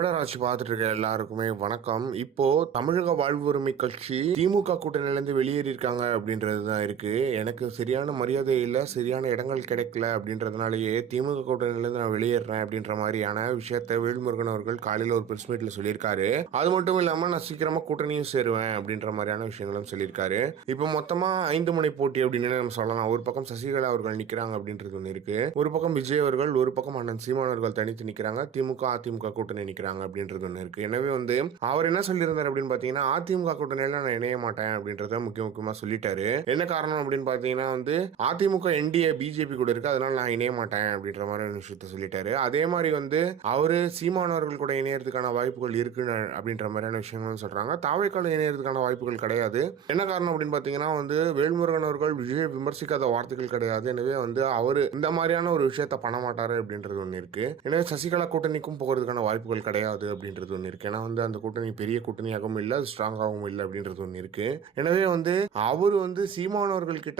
தமிழர் ஆட்சி பார்த்துட்டு இருக்க எல்லாருக்குமே வணக்கம். இப்போ தமிழக வாழ்வுரிமை கட்சி திமுக கூட்டணியிலேருந்து வெளியேறியிருக்காங்க அப்படின்றது தான் இருக்கு. எனக்கு சரியான மரியாதை இல்லை, சரியான இடங்கள் கிடைக்கல அப்படின்றதுனாலயே திமுக கூட்டணியிலேருந்து நான் வெளியேறேன் அப்படின்ற மாதிரியான விஷயத்த வேல்முருகன் அவர்கள் காலையில் ஒரு பிரஸ் மீட்ல சொல்லியிருக்காரு. அது மட்டும் இல்லாமல் நான் சீக்கிரமா கூட்டணியும் சேருவேன் அப்படின்ற மாதிரியான விஷயங்களும் சொல்லியிருக்காரு. இப்போ மொத்தமா 5 முனை போட்டி அப்படின்னு நம்ம சொல்லலாம். ஒரு பக்கம் சசிகலா அவர்கள் நிற்கிறாங்க அப்படின்றது ஒன்று இருக்கு. ஒரு பக்கம் விஜய் அவர்கள், ஒரு பக்கம் அண்ணன் சீமான் அவர்கள் தனித்து நிற்கிறாங்க. திமுக அதிமுக கூட்டணி நிற்கிறாங்க அப்படின்றது ஒன்று இருக்கு. எனவே அவர் என்ன சொல்லியிருந்தார் அப்படின்னு பார்த்தீங்கன்னா, அதிமுக கூட்டணியில நான் இணைய மாட்டேன் அப்படின்றத முக்கியமா சொல்லிட்டாரு. என்ன காரணம் அப்படின்னு பார்த்தீங்கன்னா அதிமுக என்டிஏ பிஜேபி கூட இருக்கு, அதனால நான் இணைய மாட்டேன் அப்படின்ற மாதிரி ஒரு விஷயத்த சொல்லிட்டாரு. அதே மாதிரி அவரு சீமானவர்கள் கூட இணையறதுக்கான வாய்ப்புகள் இருக்கு அப்படின்ற மாதிரியான விஷயங்களும் சொல்றாங்க. தாவைக்கால இணையறதுக்கான வாய்ப்புகள் கிடையாது. என்ன காரணம் அப்படின்னு பார்த்தீங்கன்னா வேல்முருகன் அவர்கள் விஜய் விமர்சிக்காத வார்த்தைகள் கிடையாது. எனவே அவரு இந்த மாதிரியான ஒரு விஷயத்த பண்ண மாட்டாரு அப்படின்றது ஒன்று இருக்கு. எனவே சசிகலா கூட்டணிக்கும் போகிறதுக்கான வாய்ப்புகள் கிடையாது அப்படின்றது ஒன்று இருக்கு. ஏன்னா அந்த கூட்டணி பெரிய கூட்டணியாகவும் இல்லை, அது ஸ்ட்ராங்காகவும் இல்லை அப்படின்றது ஒன்று இருக்கு. எனவே அவரு சீமானவர்கள் கிட்ட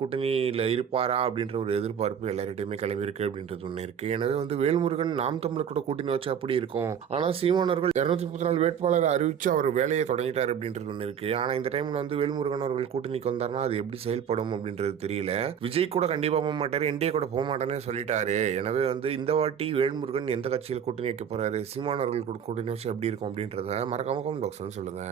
கூட்டணியில இருப்பாரா அப்படின்ற ஒரு எதிர்பார்ப்பு எல்லார்கிட்டயுமே கிளம்பி இருக்கு அப்படின்றது ஒன்று இருக்கு. எனவே வேல்முருகன் நாம் தமிழர் கூட கூட்டணி வச்சு அப்படி இருக்கும். ஆனா சீமானவர்கள் 234 வேட்பாளரை அறிவிச்சு அவர் வேலையை தொடங்கிட்டார் அப்படின்றது ஒன்று இருக்கு. ஆனா இந்த டைம்ல வேல்முருகன் அவர்கள் கூட்டணிக்கு வந்தாருன்னா அது எப்படி செயல்படும் அப்படின்றது தெரியல. விஜய் கூட கண்டிப்பா போக மாட்டாரு, என்டிஏ கூட போக மாட்டேன்னு சொல்லிட்டாரு. எனவே இந்த வாட்டி வேல்முருகன் எந்த கட்சியில் கூட்டணி வைக்க போறாரு, சீமானவர்கள் கூட்டணி வச்சு எப்படி இருக்கும் அப்படின்றத மறக்காம கமெண்ட் பாக்ஸ்ல சொல்லுங்க.